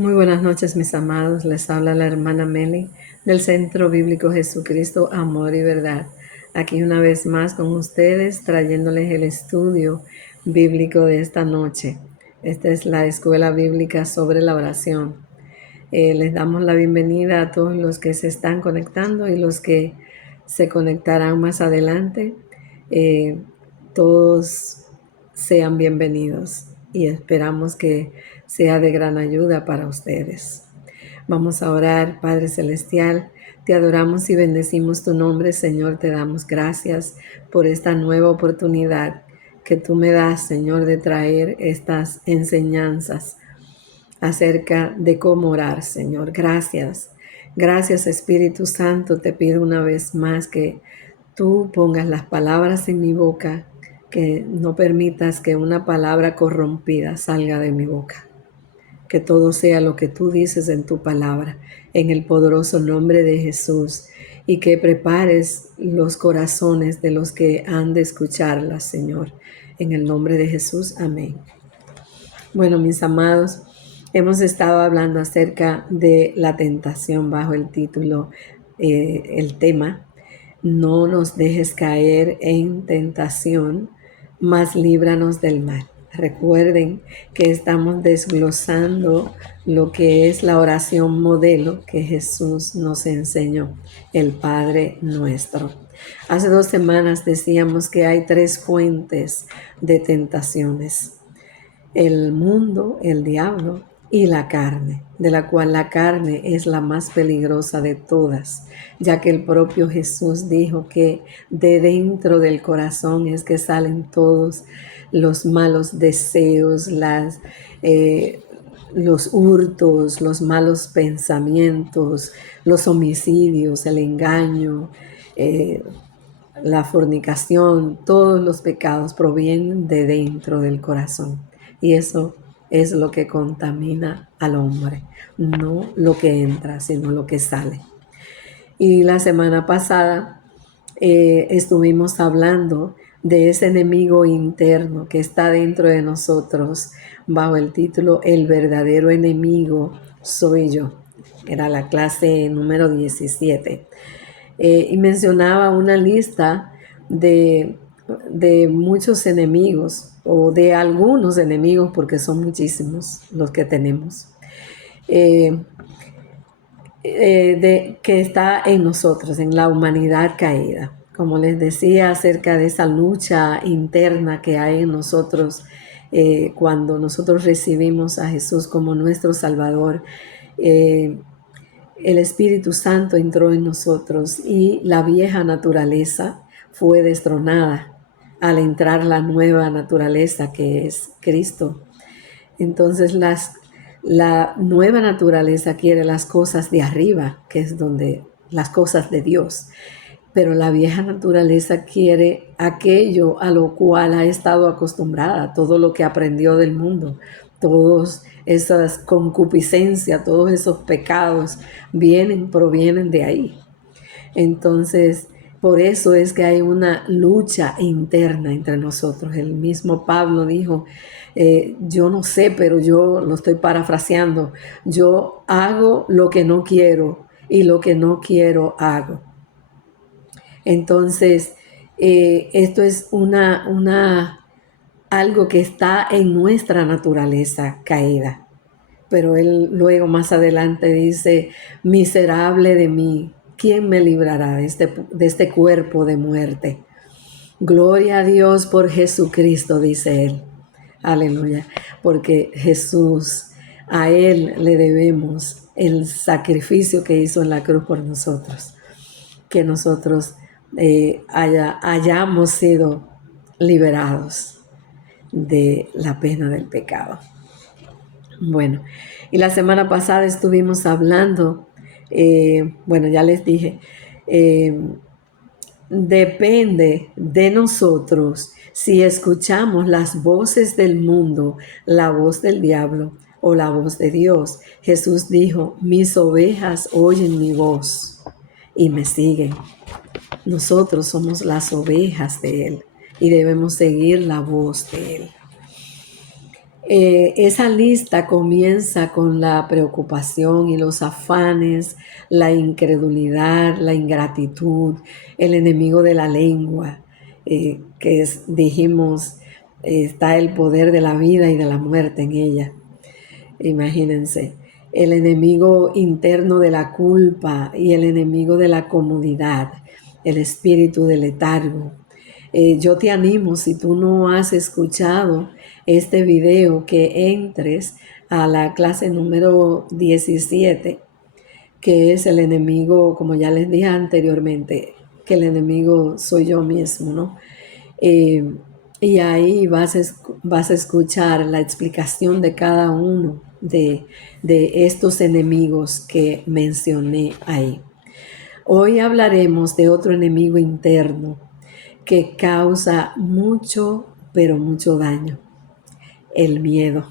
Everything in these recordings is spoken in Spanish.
Muy buenas noches, mis amados. Les habla la hermana Meli del Centro Bíblico Jesucristo, Amor y Verdad. Aquí una vez más con ustedes, trayéndoles el estudio bíblico de esta noche. Esta es la escuela bíblica sobre la oración. Les damos la bienvenida a todos los que se están conectando y los que se conectarán más adelante. Todos sean bienvenidos y esperamos que sea de gran ayuda para ustedes. Vamos a orar. Padre Celestial, te adoramos y bendecimos tu nombre, Señor. Te damos gracias por esta nueva oportunidad que tú me das, Señor, de traer estas enseñanzas acerca de cómo orar, Señor. Gracias. Gracias, Espíritu Santo. Te pido una vez más que tú pongas las palabras en mi boca, que no permitas que una palabra corrompida salga de mi boca. Que todo sea lo que tú dices en tu palabra, en el poderoso nombre de Jesús, y que prepares los corazones de los que han de escucharla, Señor. En el nombre de Jesús, amén. Bueno, mis amados, hemos estado hablando acerca de la tentación bajo el título, el tema, no nos dejes caer en tentación, mas líbranos del mal. Recuerden que estamos desglosando lo que es la oración modelo que Jesús nos enseñó, el Padre Nuestro. Hace 2 semanas decíamos que hay 3 fuentes de tentaciones: el mundo, el diablo y la carne, de la cual la carne es la más peligrosa de todas, ya que el propio Jesús dijo que de dentro del corazón es que salen todos los malos deseos, los hurtos, los malos pensamientos, los homicidios, el engaño, la fornicación. Todos los pecados provienen de dentro del corazón. Y eso es lo que contamina al hombre, no lo que entra, sino lo que sale. Y la semana pasada estuvimos hablando de ese enemigo interno que está dentro de nosotros, bajo el título El verdadero enemigo soy yo. Era la clase número 17. Y mencionaba una lista de, de muchos enemigos, o de algunos enemigos, porque son muchísimos los que tenemos, que está en nosotros, en la humanidad caída. Como les decía acerca de esa lucha interna que hay en nosotros, cuando nosotros recibimos a Jesús como nuestro Salvador, el Espíritu Santo entró en nosotros y la vieja naturaleza fue destronada al entrar la nueva naturaleza, que es Cristo. Entonces la nueva naturaleza quiere las cosas de arriba, que es donde las cosas de Dios. Pero la vieja naturaleza quiere aquello a lo cual ha estado acostumbrada, todo lo que aprendió del mundo, todas esas concupiscencias, todos esos pecados provienen de ahí. Entonces, por eso es que hay una lucha interna entre nosotros. El mismo Pablo dijo, yo no sé, pero yo lo estoy parafraseando, yo hago lo que no quiero y lo que no quiero hago. Entonces, esto es algo que está en nuestra naturaleza caída. Pero él luego más adelante dice, miserable de mí, ¿quién me librará de este cuerpo de muerte? Gloria a Dios por Jesucristo, dice él. Aleluya. Porque Jesús, a él le debemos el sacrificio que hizo en la cruz por nosotros. Que nosotros hayamos sido liberados de la pena del pecado. Bueno, y la semana pasada estuvimos hablando, ya les dije, depende de nosotros si escuchamos las voces del mundo, la voz del diablo o la voz de Dios. Jesús dijo, mis ovejas oyen mi voz y me siguen. Nosotros somos las ovejas de Él y debemos seguir la voz de Él. Esa lista comienza con la preocupación y los afanes, la incredulidad, la ingratitud, el enemigo de la lengua, dijimos, está el poder de la vida y de la muerte en ella. Imagínense, el enemigo interno de la culpa y el enemigo de la comodidad, el espíritu del letargo. Yo te animo, si tú no has escuchado este video, que entres a la clase número 17, que es el enemigo, como ya les dije anteriormente, que el enemigo soy yo mismo, ¿no? Y ahí vas a escuchar la explicación de cada uno de estos enemigos que mencioné ahí. Hoy hablaremos de otro enemigo interno que causa mucho, pero mucho daño: el miedo.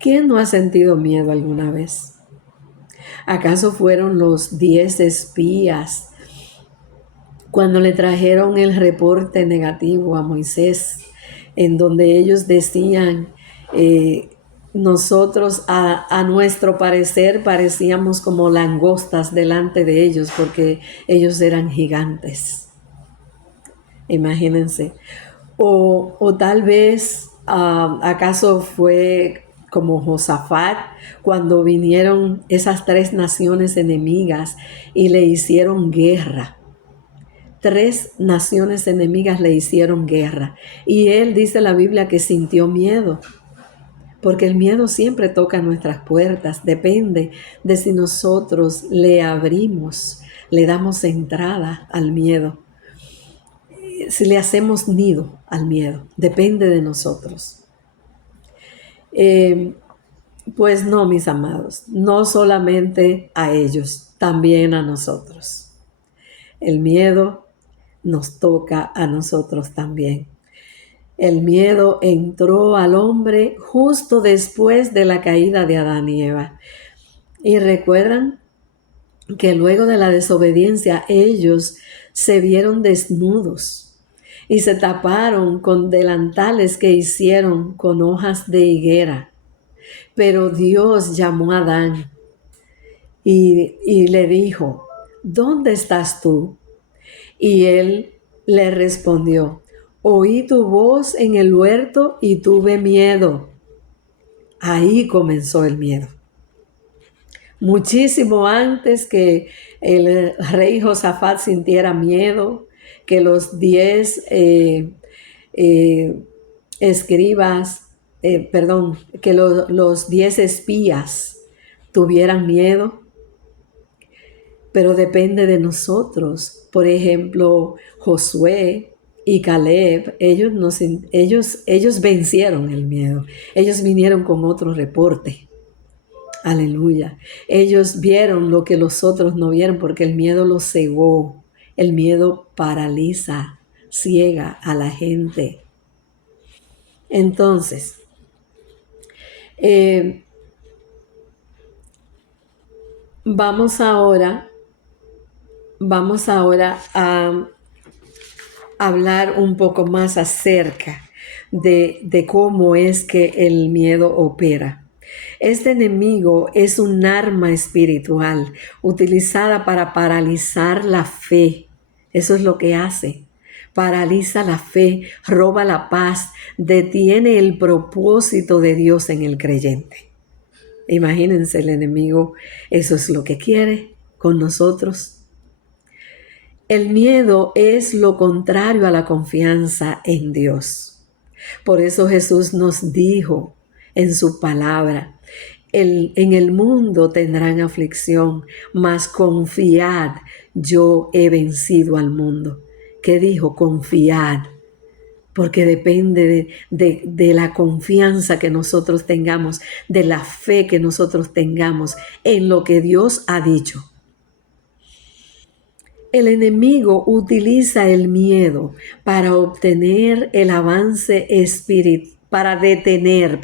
¿Quién no ha sentido miedo alguna vez? ¿Acaso fueron los 10 espías cuando le trajeron el reporte negativo a Moisés, en donde ellos decían, nosotros a nuestro parecer parecíamos como langostas delante de ellos porque ellos eran gigantes? Imagínense. O tal vez, ¿acaso fue como Josafat cuando vinieron esas 3 naciones enemigas y le hicieron guerra? 3 naciones enemigas le hicieron guerra. Y él, dice la Biblia, que sintió miedo, porque el miedo siempre toca nuestras puertas. Depende de si nosotros le abrimos, le damos entrada al miedo, si le hacemos nido al miedo. Depende de nosotros. Pues no, mis amados, no solamente a ellos, también a nosotros. El miedo nos toca a nosotros también. El miedo entró al hombre justo después de la caída de Adán y Eva. Y recuerdan que luego de la desobediencia ellos se vieron desnudos y se taparon con delantales que hicieron con hojas de higuera. Pero Dios llamó a Adán y le dijo, ¿dónde estás tú? Y él le respondió, oí tu voz en el huerto y tuve miedo. Ahí comenzó el miedo. Muchísimo antes que el rey Josafat sintiera miedo, que los 10 escribas, que los 10 espías tuvieran miedo. Pero depende de nosotros. Por ejemplo, Josué y Caleb, ellos vencieron el miedo. Ellos vinieron con otro reporte. Aleluya. Ellos vieron lo que los otros no vieron, porque el miedo los cegó. El miedo paraliza, ciega a la gente. Entonces, vamos ahora a hablar un poco más acerca de cómo es que el miedo opera. Este enemigo es un arma espiritual utilizada para paralizar la fe. Eso es lo que hace. Paraliza la fe, roba la paz, detiene el propósito de Dios en el creyente. Imagínense, el enemigo, eso es lo que quiere con nosotros. El miedo es lo contrario a la confianza en Dios. Por eso Jesús nos dijo en su palabra, en el mundo tendrán aflicción, mas confiad, yo he vencido al mundo. ¿Qué dijo? Confiad, porque depende de la confianza que nosotros tengamos, de la fe que nosotros tengamos en lo que Dios ha dicho. El enemigo utiliza el miedo para obtener el avance espiritual, para detener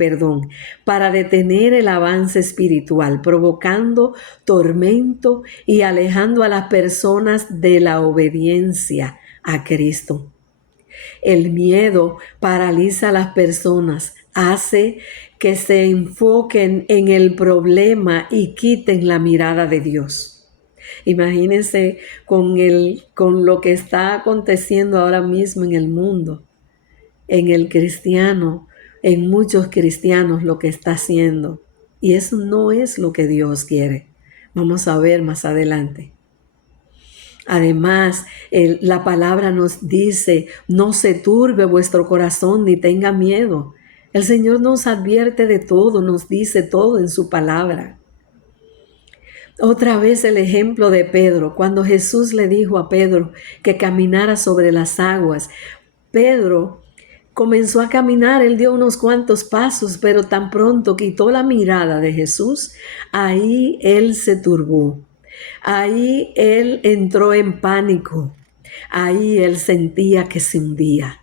el avance espiritual, provocando tormento y alejando a las personas de la obediencia a Cristo. El miedo paraliza a las personas hace que se enfoquen en el problema y quiten la mirada de Dios. Imagínense con lo que está aconteciendo ahora mismo en el mundo, en el cristiano, en muchos cristianos lo que está haciendo. Y eso no es lo que Dios quiere. Vamos a ver más adelante. Además, la palabra nos dice, no se turbe vuestro corazón ni tenga miedo. El Señor nos advierte de todo, nos dice todo en su palabra. Otra vez el ejemplo de Pedro, cuando Jesús le dijo a Pedro que caminara sobre las aguas. Pedro comenzó a caminar, él dio unos cuantos pasos, pero tan pronto quitó la mirada de Jesús, ahí él se turbó. Ahí él entró en pánico. Ahí él sentía que se hundía.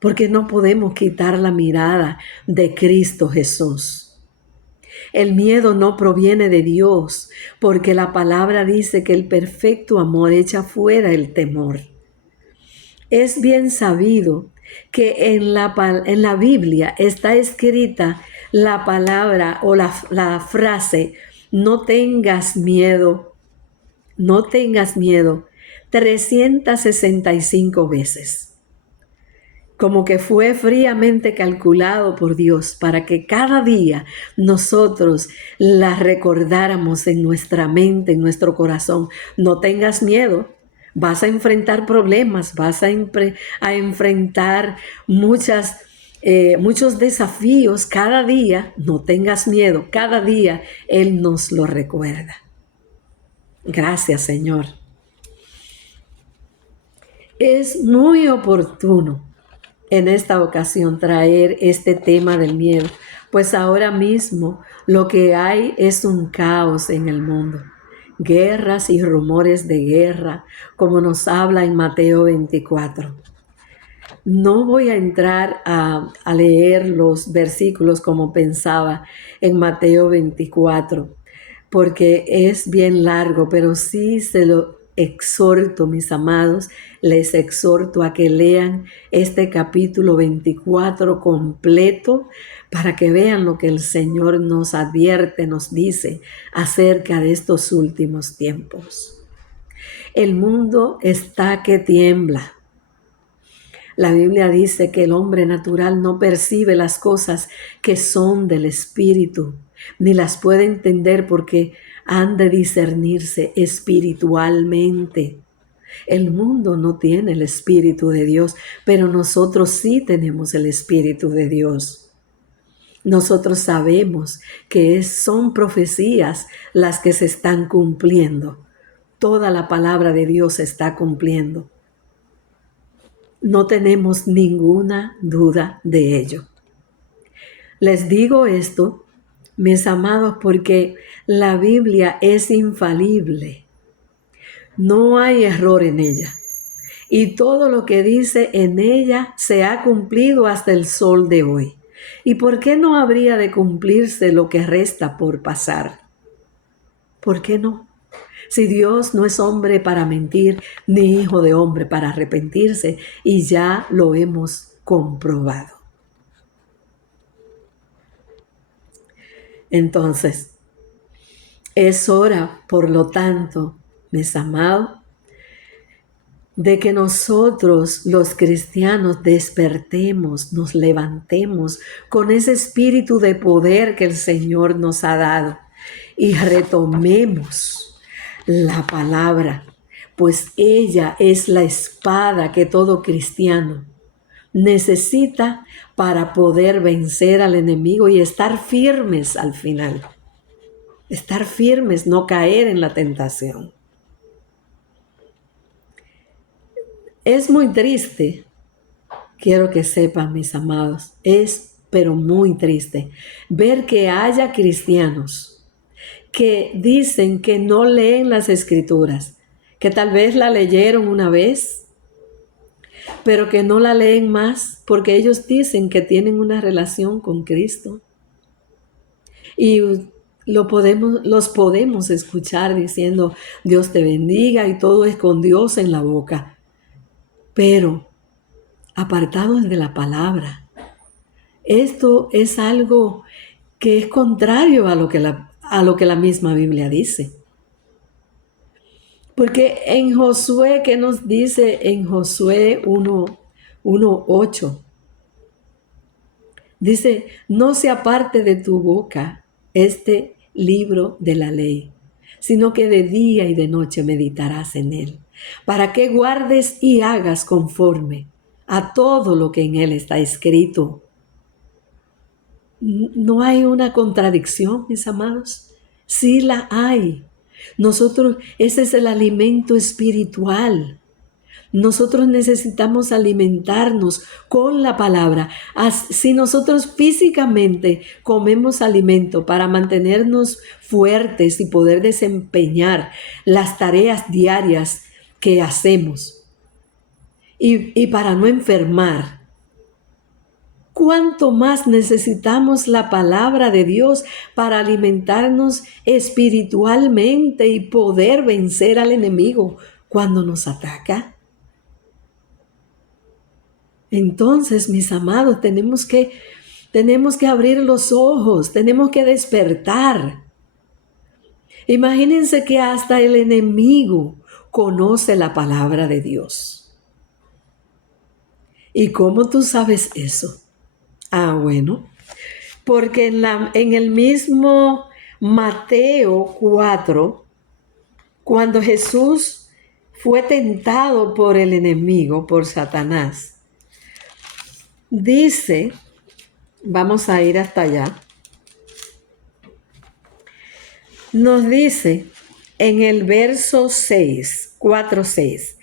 Porque no podemos quitar la mirada de Cristo Jesús. El miedo no proviene de Dios, porque la palabra dice que el perfecto amor echa fuera el temor. Es bien sabido que en la Biblia está escrita la palabra o la frase, no tengas miedo. No tengas miedo, 365 veces. Como que fue fríamente calculado por Dios para que cada día nosotros la recordáramos en nuestra mente, en nuestro corazón. No tengas miedo, vas a enfrentar problemas, vas a enfrentar muchos desafíos cada día. No tengas miedo, cada día Él nos lo recuerda. Gracias, Señor. Es muy oportuno en esta ocasión traer este tema del miedo, pues ahora mismo lo que hay es un caos en el mundo. Guerras y rumores de guerra, como nos habla en Mateo 24. No voy a entrar a leer los versículos como pensaba en Mateo 24, porque es bien largo, pero sí se lo exhorto, mis amados, les exhorto a que lean este capítulo 24 completo para que vean lo que el Señor nos advierte, nos dice acerca de estos últimos tiempos. El mundo está que tiembla. La Biblia dice que el hombre natural no percibe las cosas que son del Espíritu, ni las puede entender porque han de discernirse espiritualmente. El mundo no tiene el Espíritu de Dios, pero nosotros sí tenemos el Espíritu de Dios. Nosotros sabemos que son profecías las que se están cumpliendo. Toda la palabra de Dios se está cumpliendo. No tenemos ninguna duda de ello. Les digo esto, mis amados, porque la Biblia es infalible. No hay error en ella. Y todo lo que dice en ella se ha cumplido hasta el sol de hoy. ¿Y por qué no habría de cumplirse lo que resta por pasar? ¿Por qué no? Si Dios no es hombre para mentir, ni hijo de hombre para arrepentirse, y ya lo hemos comprobado. Entonces, es hora, por lo tanto, mis amados, de que nosotros los cristianos despertemos, nos levantemos con ese espíritu de poder que el Señor nos ha dado y retomemos la palabra, pues ella es la espada que todo cristiano necesita para poder vencer al enemigo y estar firmes al final. Estar firmes, no caer en la tentación. Es muy triste, quiero que sepan, mis amados, pero muy triste ver que haya cristianos que dicen que no leen las Escrituras, que tal vez la leyeron una vez, pero que no la leen más porque ellos dicen que tienen una relación con Cristo. Y los podemos escuchar diciendo, Dios te bendiga y todo es con Dios en la boca. Pero apartados de la palabra, Esto es algo que es contrario a lo que la misma Biblia dice. Porque en Josué, ¿qué nos dice en Josué 1:8? Dice, no se aparte de tu boca este libro de la ley, sino que de día y de noche meditarás en él, para que guardes y hagas conforme a todo lo que en él está escrito. No hay una contradicción, mis amados. Sí la hay. Nosotros, ese es el alimento espiritual. Nosotros necesitamos alimentarnos con la palabra. Si nosotros físicamente comemos alimento para mantenernos fuertes y poder desempeñar las tareas diarias que hacemos y para no enfermar, ¿cuánto más necesitamos la palabra de Dios para alimentarnos espiritualmente y poder vencer al enemigo cuando nos ataca? Entonces, mis amados, tenemos que abrir los ojos, tenemos que despertar. Imagínense que hasta el enemigo conoce la palabra de Dios. ¿Y cómo tú sabes eso? Bueno, porque en el mismo Mateo 4, cuando Jesús fue tentado por el enemigo, por Satanás, dice, vamos a ir hasta allá, nos dice en el verso 6, 4:6,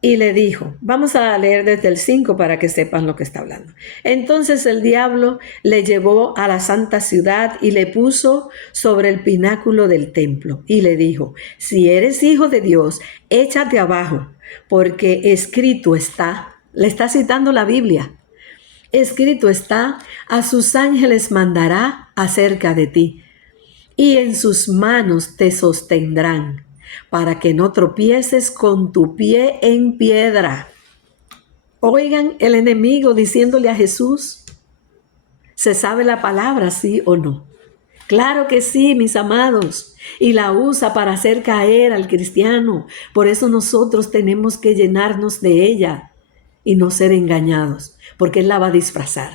y le dijo, vamos a leer desde el 5 para que sepan lo que está hablando. Entonces el diablo le llevó a la santa ciudad y le puso sobre el pináculo del templo y le dijo, si eres hijo de Dios, échate abajo, porque escrito está, le está citando la Biblia, escrito está, a sus ángeles mandará acerca de ti, y en sus manos te sostendrán, para que no tropieces con tu pie en piedra. Oigan el enemigo diciéndole a Jesús, ¿se sabe la palabra, sí o no? Claro que sí, mis amados, y la usa para hacer caer al cristiano. Por eso nosotros tenemos que llenarnos de ella y no ser engañados, porque Él la va a disfrazar.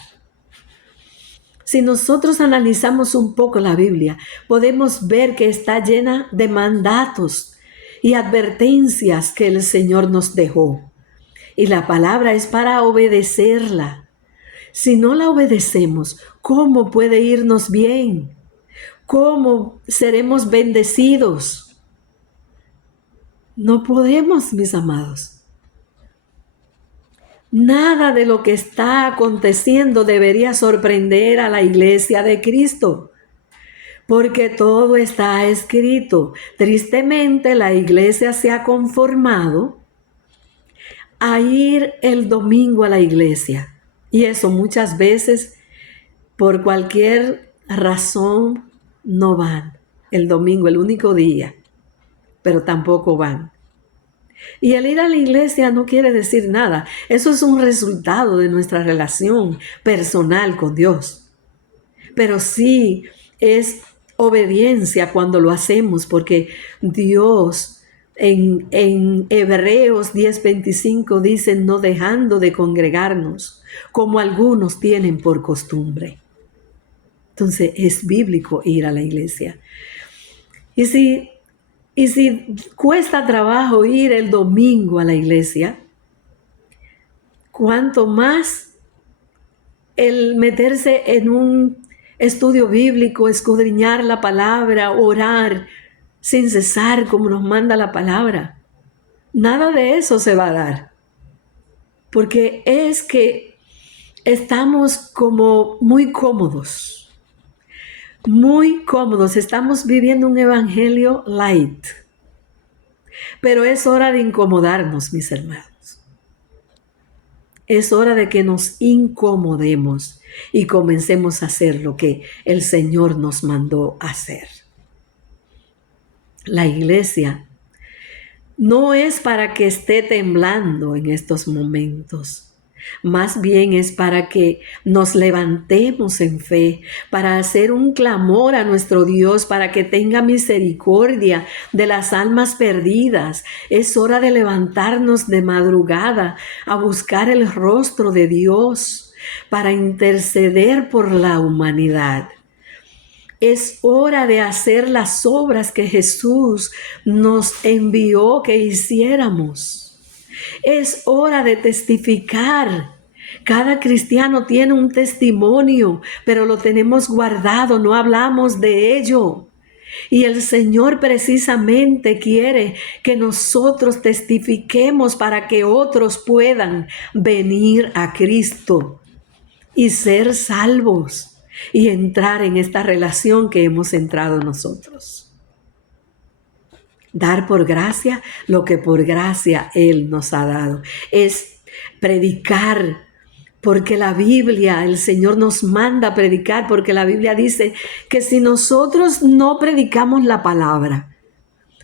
Si nosotros analizamos un poco la Biblia, podemos ver que está llena de mandatos y advertencias que el Señor nos dejó. Y la palabra es para obedecerla. Si no la obedecemos, ¿cómo puede irnos bien? ¿Cómo seremos bendecidos? No podemos, mis amados. Nada de lo que está aconteciendo debería sorprender a la iglesia de Cristo, porque todo está escrito. Tristemente, la iglesia se ha conformado a ir el domingo a la iglesia, y eso muchas veces, por cualquier razón, no van el domingo, el único día, pero tampoco van. Y el ir a la iglesia no quiere decir nada. Eso es un resultado de nuestra relación personal con Dios. Pero sí es obediencia cuando lo hacemos, porque Dios en Hebreos 10:25 dice, no dejando de congregarnos, como algunos tienen por costumbre. Entonces es bíblico ir a la iglesia. Y si cuesta trabajo ir el domingo a la iglesia, cuanto más el meterse en un estudio bíblico, escudriñar la palabra, orar sin cesar como nos manda la palabra. Nada de eso se va a dar. Porque es que estamos como muy cómodos. Muy cómodos. Estamos viviendo un evangelio light. Pero es hora de incomodarnos, mis hermanos. Es hora de que nos incomodemos y comencemos a hacer lo que el Señor nos mandó hacer. La iglesia no es para que esté temblando en estos momentos. Más bien es para que nos levantemos en fe, para hacer un clamor a nuestro Dios, para que tenga misericordia de las almas perdidas. Es hora de levantarnos de madrugada a buscar el rostro de Dios, para interceder por la humanidad. Es hora de hacer las obras que Jesús nos envió que hiciéramos. Es hora de testificar. Cada cristiano tiene un testimonio, pero lo tenemos guardado, no hablamos de ello. Y el Señor precisamente quiere que nosotros testifiquemos para que otros puedan venir a Cristo y ser salvos y entrar en esta relación que hemos entrado nosotros. Dar por gracia lo que por gracia Él nos ha dado. Es predicar, porque la Biblia, el Señor nos manda a predicar, porque la Biblia dice que si nosotros no predicamos la palabra,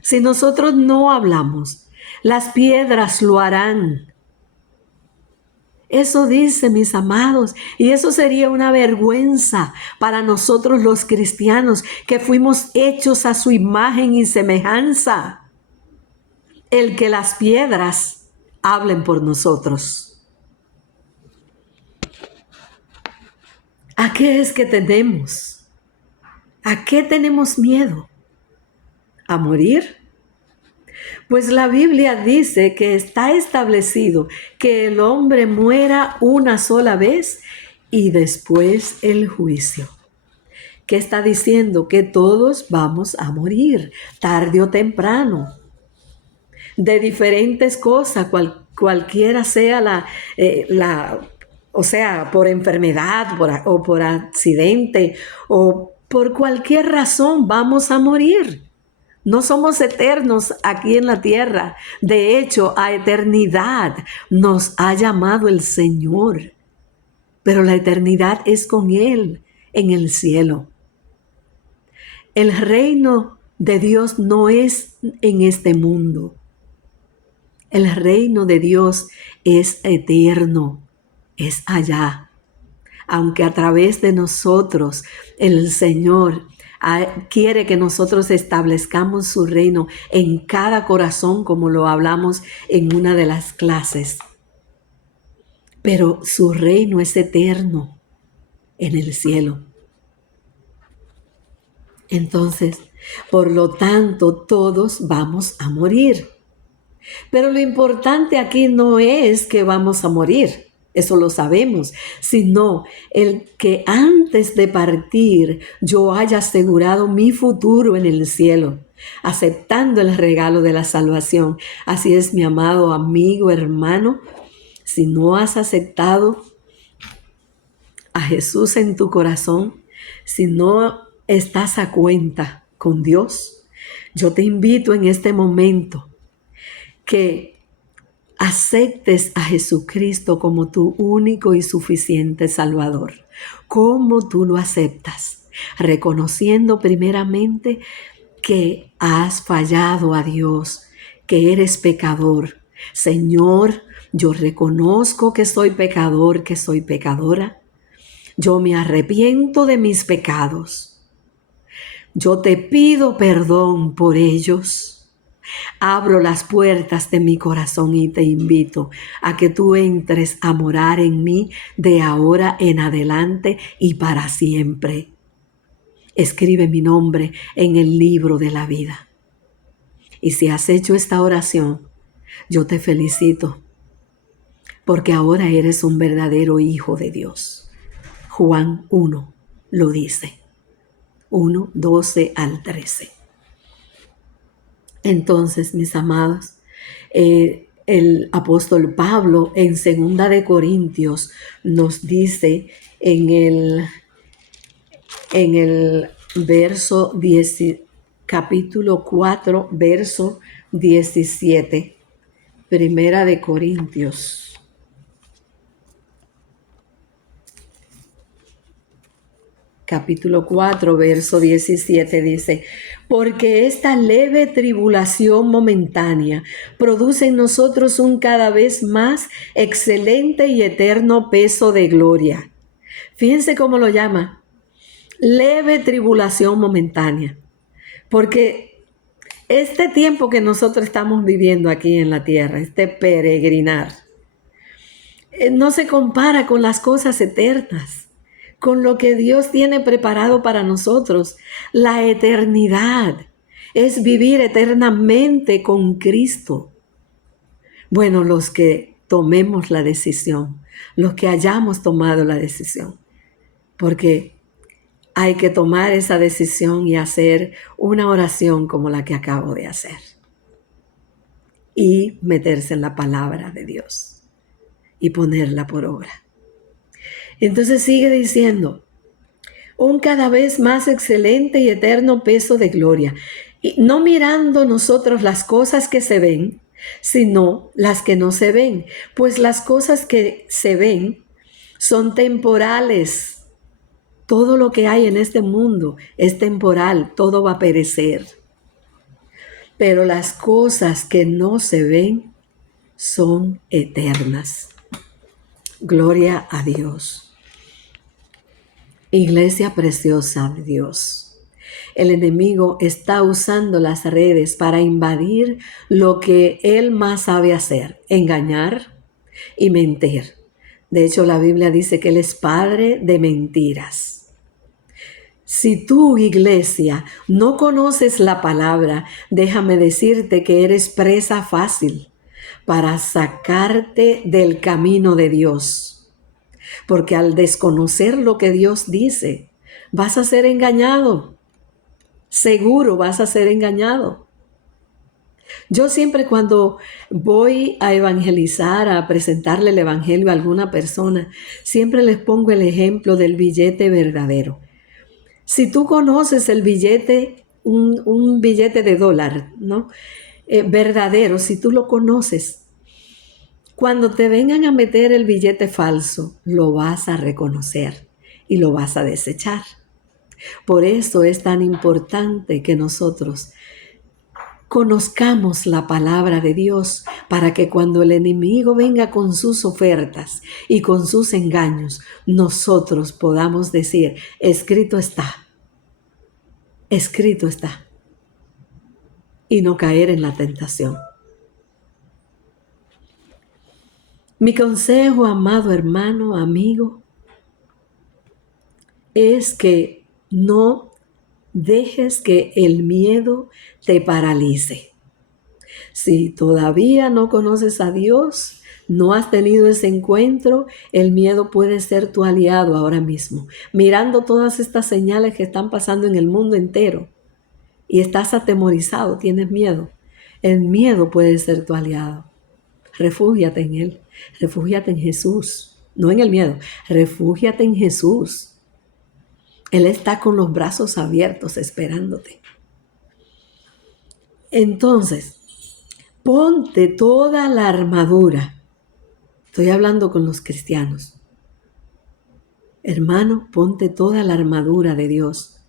si nosotros no hablamos, las piedras lo harán. Eso dice, mis amados, y eso sería una vergüenza para nosotros los cristianos, que fuimos hechos a su imagen y semejanza. El que las piedras hablen por nosotros. ¿A qué es que tenemos? ¿A qué tenemos miedo? ¿A morir? Pues la Biblia dice que está establecido que el hombre muera una sola vez y después el juicio. ¿Qué está diciendo? Que todos vamos a morir, tarde o temprano, de diferentes cosas, cualquiera sea o sea, por enfermedad o por accidente o por cualquier razón vamos a morir. No somos eternos aquí en la tierra. De hecho, a eternidad nos ha llamado el Señor. Pero la eternidad es con Él en el cielo. El reino de Dios no es en este mundo. El reino de Dios es eterno, es allá. Aunque a través de nosotros el Señor quiere que nosotros establezcamos su reino en cada corazón, como lo hablamos en una de las clases. Pero su reino es eterno en el cielo. Entonces, por lo tanto, todos vamos a morir. Pero lo importante aquí no es que vamos a morir, eso lo sabemos, sino el que antes de partir yo haya asegurado mi futuro en el cielo, aceptando el regalo de la salvación. Así es, mi amado amigo, hermano, si no has aceptado a Jesús en tu corazón, si no estás a cuenta con Dios, yo te invito en este momento que aceptes a Jesucristo como tu único y suficiente Salvador. ¿Cómo tú lo aceptas? Reconociendo primeramente que has fallado a Dios, que eres pecador. Señor, yo reconozco que soy pecador, que soy pecadora. Yo me arrepiento de mis pecados. Yo te pido perdón por ellos. Abro las puertas de mi corazón y te invito a que tú entres a morar en mí de ahora en adelante y para siempre. Escribe mi nombre en el libro de la vida. Y si has hecho esta oración, yo te felicito, porque ahora eres un verdadero hijo de Dios. Juan 1 lo dice. 1, 12 al 13. Entonces, mis amados, el apóstol Pablo en 2 de Corintios nos dice en el verso 10, capítulo 4, verso 17, 1 de Corintios. capítulo 4, verso 17 dice: porque esta leve tribulación momentánea produce en nosotros un cada vez más excelente y eterno peso de gloria. Fíjense cómo lo llama: leve tribulación momentánea. Porque este tiempo que nosotros estamos viviendo aquí en la tierra, este peregrinar, no se compara con las cosas eternas, con lo que Dios tiene preparado para nosotros. La eternidad es vivir eternamente con Cristo. Bueno, los que tomemos la decisión, los que hayamos tomado la decisión, porque hay que tomar esa decisión y hacer una oración como la que acabo de hacer y meterse en la palabra de Dios y ponerla por obra. Entonces sigue diciendo: un cada vez más excelente y eterno peso de gloria, y no mirando nosotros las cosas que se ven, sino las que no se ven, pues las cosas que se ven son temporales. Todo lo que hay en este mundo es temporal, todo va a perecer. Pero las cosas que no se ven son eternas. Gloria a Dios. Iglesia preciosa de Dios, el enemigo está usando las redes para invadir lo que él más sabe hacer: engañar y mentir. De hecho, la Biblia dice que él es padre de mentiras. Si tú, iglesia, no conoces la palabra, déjame decirte que eres presa fácil para sacarte del camino de Dios. Porque al desconocer lo que Dios dice, vas a ser engañado. Seguro vas a ser engañado. Yo siempre, cuando voy a evangelizar, a presentarle el evangelio a alguna persona, siempre les pongo el ejemplo del billete verdadero. Si tú conoces el billete, un billete de dólar, ¿no? Verdadero, si tú lo conoces, cuando te vengan a meter el billete falso, lo vas a reconocer y lo vas a desechar. Por eso es tan importante que nosotros conozcamos la palabra de Dios, para que cuando el enemigo venga con sus ofertas y con sus engaños, nosotros podamos decir: escrito está, y no caer en la tentación. Mi consejo, amado hermano, amigo, es que no dejes que el miedo te paralice. Si todavía no conoces a Dios, no has tenido ese encuentro, el miedo puede ser tu aliado ahora mismo. Mirando todas estas señales que están pasando en el mundo entero y estás atemorizado, tienes miedo, el miedo puede ser tu aliado. Refúgiate en Él, refúgiate en Jesús, no en el miedo, refúgiate en Jesús. Él está con los brazos abiertos esperándote. Entonces, ponte toda la armadura. Estoy hablando con los cristianos. Hermano, ponte toda la armadura de Dios,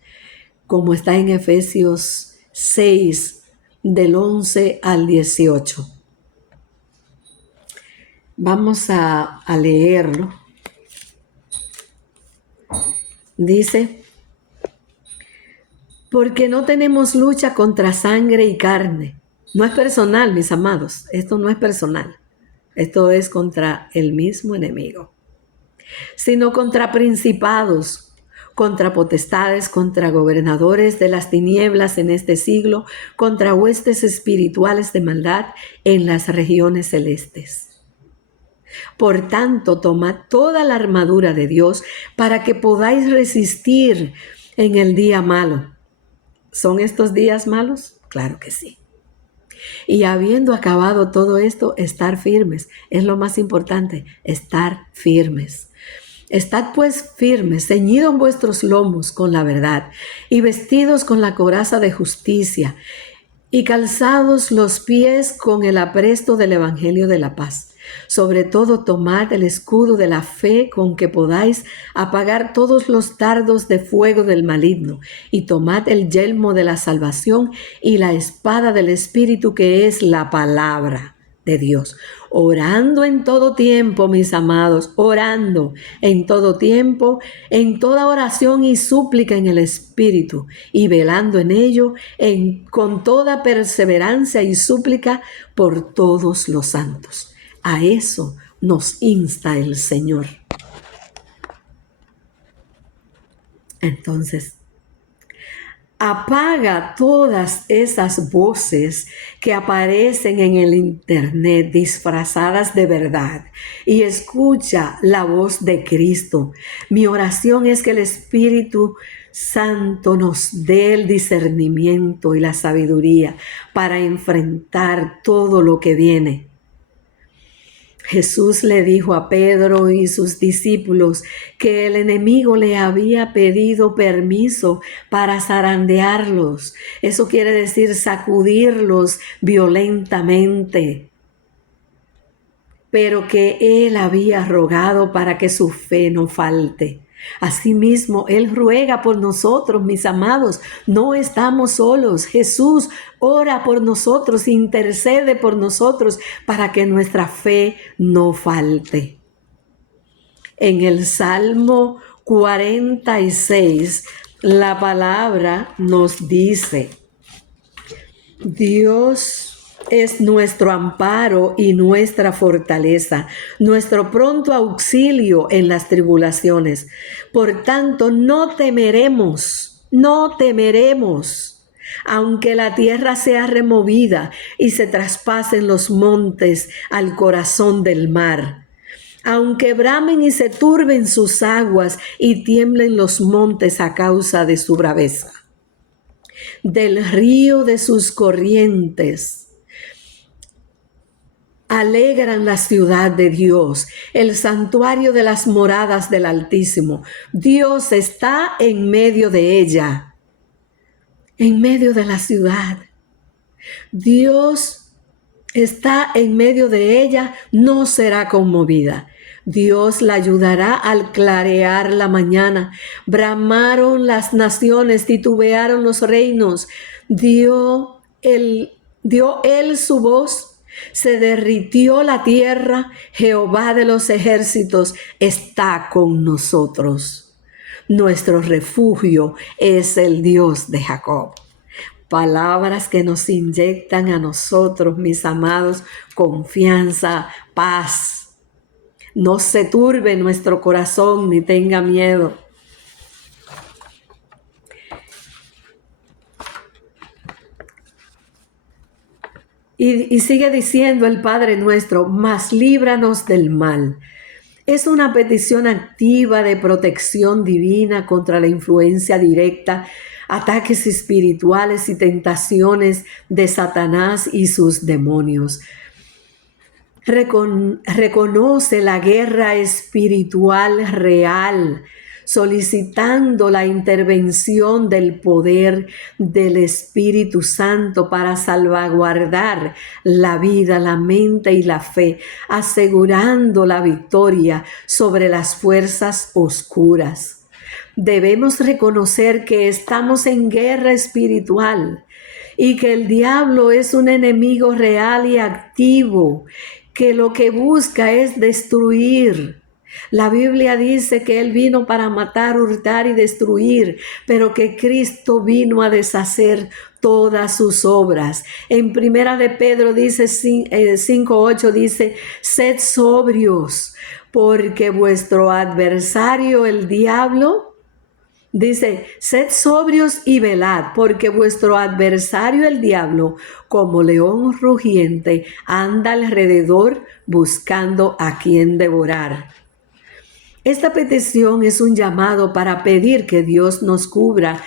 como está en Efesios 6, del 11 al 18. Vamos a leerlo. Dice: porque no tenemos lucha contra sangre y carne. No es personal, mis amados. Esto no es personal. Esto es contra el mismo enemigo. Sino contra principados, contra potestades, contra gobernadores de las tinieblas en este siglo, contra huestes espirituales de maldad en las regiones celestes. Por tanto, tomad toda la armadura de Dios para que podáis resistir en el día malo. ¿Son estos días malos? Claro que sí. Y habiendo acabado todo esto, estar firmes. Es lo más importante, estar firmes. Estad pues firmes, ceñidos vuestros lomos con la verdad, y vestidos con la coraza de justicia, y calzados los pies con el apresto del evangelio de la paz. Sobre todo, tomad el escudo de la fe con que podáis apagar todos los dardos de fuego del maligno, y tomad el yelmo de la salvación y la espada del Espíritu, que es la palabra de Dios. Orando en todo tiempo, mis amados, orando en todo tiempo, en toda oración y súplica en el Espíritu, y velando en ello con toda perseverancia y súplica por todos los santos. A eso nos insta el Señor. Entonces, apaga todas esas voces que aparecen en el internet disfrazadas de verdad y escucha la voz de Cristo. Mi oración es que el Espíritu Santo nos dé el discernimiento y la sabiduría para enfrentar todo lo que viene. Jesús le dijo a Pedro y sus discípulos que el enemigo le había pedido permiso para zarandearlos. Eso quiere decir sacudirlos violentamente, pero que él había rogado para que su fe no falte. Asimismo, Él ruega por nosotros, mis amados. No estamos solos. Jesús ora por nosotros, intercede por nosotros para que nuestra fe no falte. En el Salmo 46, la palabra nos dice: Dios es nuestro amparo y nuestra fortaleza, nuestro pronto auxilio en las tribulaciones. Por tanto, no temeremos, aunque la tierra sea removida y se traspasen los montes al corazón del mar. Aunque bramen y se turben sus aguas y tiemblen los montes a causa de su braveza. Del río de sus corrientes alegran la ciudad de Dios, el santuario de las moradas del Altísimo. Dios está en medio de ella, en medio de la ciudad. Dios está en medio de ella, no será conmovida. Dios la ayudará al clarear la mañana. Bramaron las naciones, titubearon los reinos. Dio él su voz. Se derritió la tierra. Jehová de los ejércitos está con nosotros. Nuestro refugio es el Dios de Jacob. Palabras que nos inyectan a nosotros, mis amados, confianza, paz. No se turbe nuestro corazón ni tenga miedo. Y sigue diciendo el Padre nuestro: mas líbranos del mal. Es una petición activa de protección divina contra la influencia directa, ataques espirituales y tentaciones de Satanás y sus demonios. Reconoce la guerra espiritual real, solicitando la intervención del poder del Espíritu Santo para salvaguardar la vida, la mente y la fe, asegurando la victoria sobre las fuerzas oscuras. Debemos reconocer que estamos en guerra espiritual y que el diablo es un enemigo real y activo, que lo que busca es destruir. La Biblia dice que Él vino para matar, hurtar y destruir, pero que Cristo vino a deshacer todas sus obras. En Primera de Pedro dice 5:8 dice: sed sobrios, porque vuestro adversario el diablo, dice, sed sobrios y velad, porque vuestro adversario el diablo, como león rugiente, anda alrededor buscando a quien devorar. Esta petición es un llamado para pedir que Dios nos cubra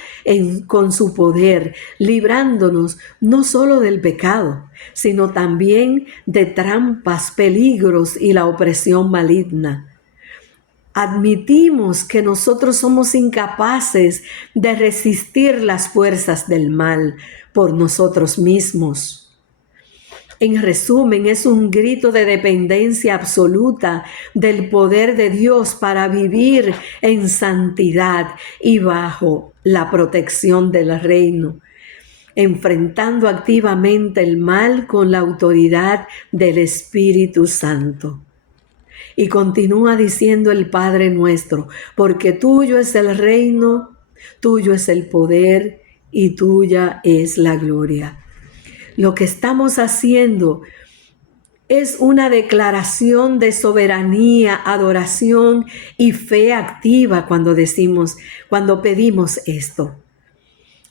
con su poder, librándonos no solo del pecado, sino también de trampas, peligros y la opresión maligna. Admitimos que nosotros somos incapaces de resistir las fuerzas del mal por nosotros mismos. En resumen, es un grito de dependencia absoluta del poder de Dios para vivir en santidad y bajo la protección del reino, enfrentando activamente el mal con la autoridad del Espíritu Santo. Y continúa diciendo el Padre nuestro, porque tuyo es el reino, tuyo es el poder y tuya es la gloria. Lo que estamos haciendo es una declaración de soberanía, adoración y fe activa cuando pedimos esto.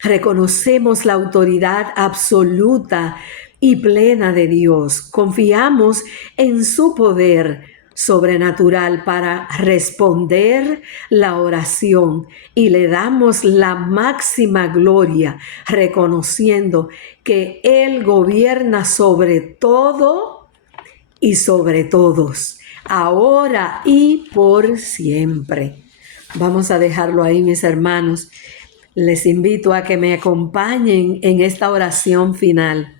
Reconocemos la autoridad absoluta y plena de Dios. Confiamos en su poder sobrenatural para responder la oración y le damos la máxima gloria, reconociendo que Él gobierna sobre todo y sobre todos, ahora y por siempre. Vamos a dejarlo ahí, mis hermanos. Les invito a que me acompañen en esta oración final.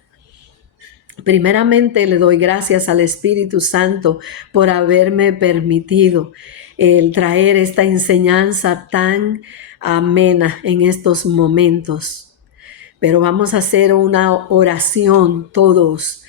Primeramente le doy gracias al Espíritu Santo por haberme permitido el traer esta enseñanza tan amena en estos momentos. Pero vamos a hacer una oración todos.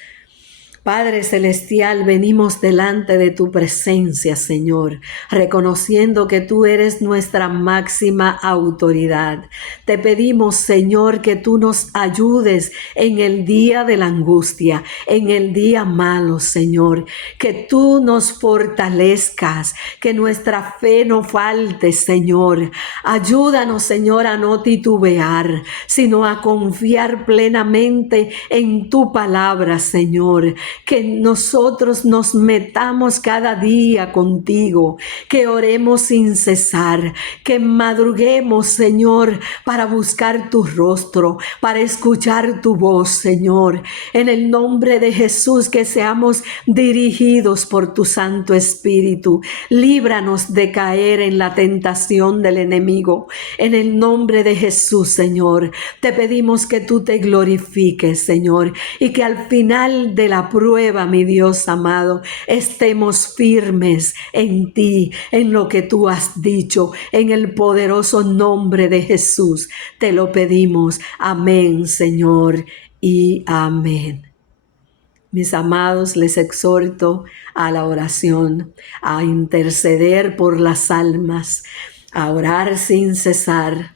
Padre Celestial, venimos delante de tu presencia, Señor, reconociendo que tú eres nuestra máxima autoridad. Te pedimos, Señor, que tú nos ayudes en el día de la angustia, en el día malo, Señor, que tú nos fortalezcas, que nuestra fe no falte, Señor. Ayúdanos, Señor, a no titubear, sino a confiar plenamente en tu palabra, Señor. Que nosotros nos metamos cada día contigo, que oremos sin cesar, que madruguemos, Señor, para buscar tu rostro, para escuchar tu voz, Señor. En el nombre de Jesús, que seamos dirigidos por tu Santo Espíritu. Líbranos de caer en la tentación del enemigo. En el nombre de Jesús, Señor, te pedimos que tú te glorifiques, Señor, y que al final de la prueba, mi Dios amado, estemos firmes en ti, en lo que tú has dicho, en el poderoso nombre de Jesús. Te lo pedimos. Amén, Señor, y amén. Mis amados, les exhorto a la oración, a interceder por las almas, a orar sin cesar,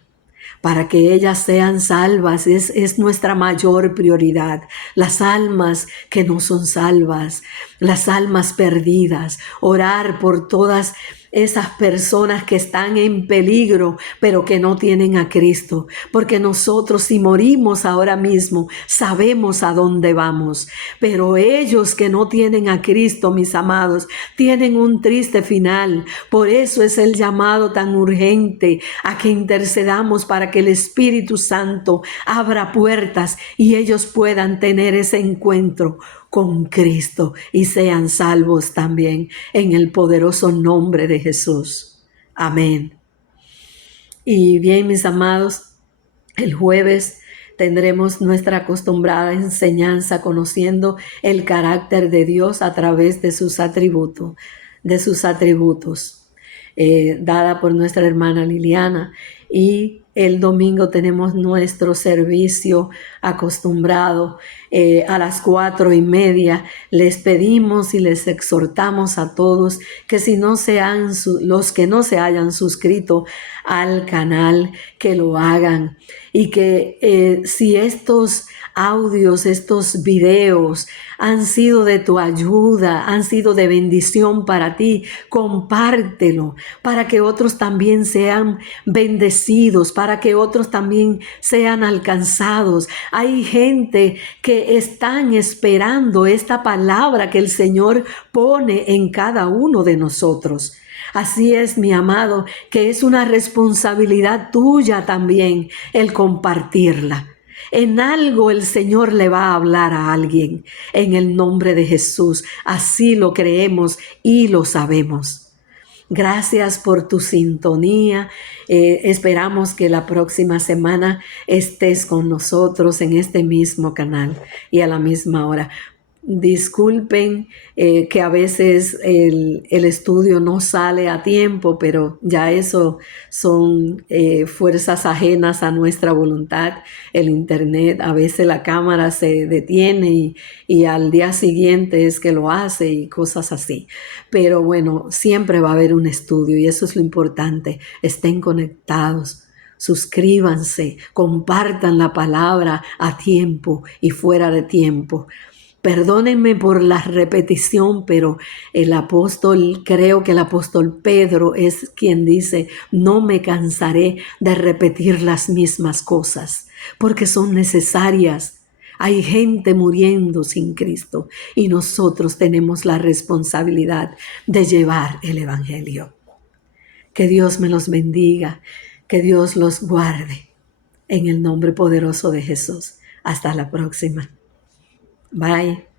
para que ellas sean salvas. Es nuestra mayor prioridad. Las almas que no son salvas, las almas perdidas, orar por todas esas personas que están en peligro, pero que no tienen a Cristo. Porque nosotros, si morimos ahora mismo, sabemos a dónde vamos. Pero ellos que no tienen a Cristo, mis amados, tienen un triste final. Por eso es el llamado tan urgente a que intercedamos para que el Espíritu Santo abra puertas y ellos puedan tener ese encuentro con Cristo y sean salvos también en el poderoso nombre de Jesús. Amén. Y bien, mis amados, el jueves tendremos nuestra acostumbrada enseñanza conociendo el carácter de Dios a través de sus atributos, dada por nuestra hermana Liliana. Y el domingo tenemos nuestro servicio acostumbrado a las 4:30. Les pedimos y les exhortamos a todos que si no los que no se hayan suscrito al canal, que lo hagan, y que si estos audios, estos videos han sido de tu ayuda, han sido de bendición para ti, compártelo para que otros también sean bendecidos, para que otros también sean alcanzados. Hay gente que están esperando esta palabra que el Señor pone en cada uno de nosotros. Así es, mi amado, que es una responsabilidad tuya también el compartirla. En algo el Señor le va a hablar a alguien en el nombre de Jesús. Así lo creemos y lo sabemos. Gracias por tu sintonía. Esperamos que la próxima semana estés con nosotros en este mismo canal y a la misma hora. Disculpen que a veces el estudio no sale a tiempo, pero ya eso son fuerzas ajenas a nuestra voluntad. El internet, a veces la cámara se detiene y al día siguiente es que lo hace y cosas así. Pero bueno, siempre va a haber un estudio y eso es lo importante. Estén conectados. Suscríbanse, compartan la palabra a tiempo y fuera de tiempo. Perdónenme por la repetición, pero creo que el apóstol Pedro es quien dice, no me cansaré de repetir las mismas cosas, porque son necesarias. Hay gente muriendo sin Cristo y nosotros tenemos la responsabilidad de llevar el Evangelio. Que Dios me los bendiga, que Dios los guarde. En el nombre poderoso de Jesús. Hasta la próxima. Bye.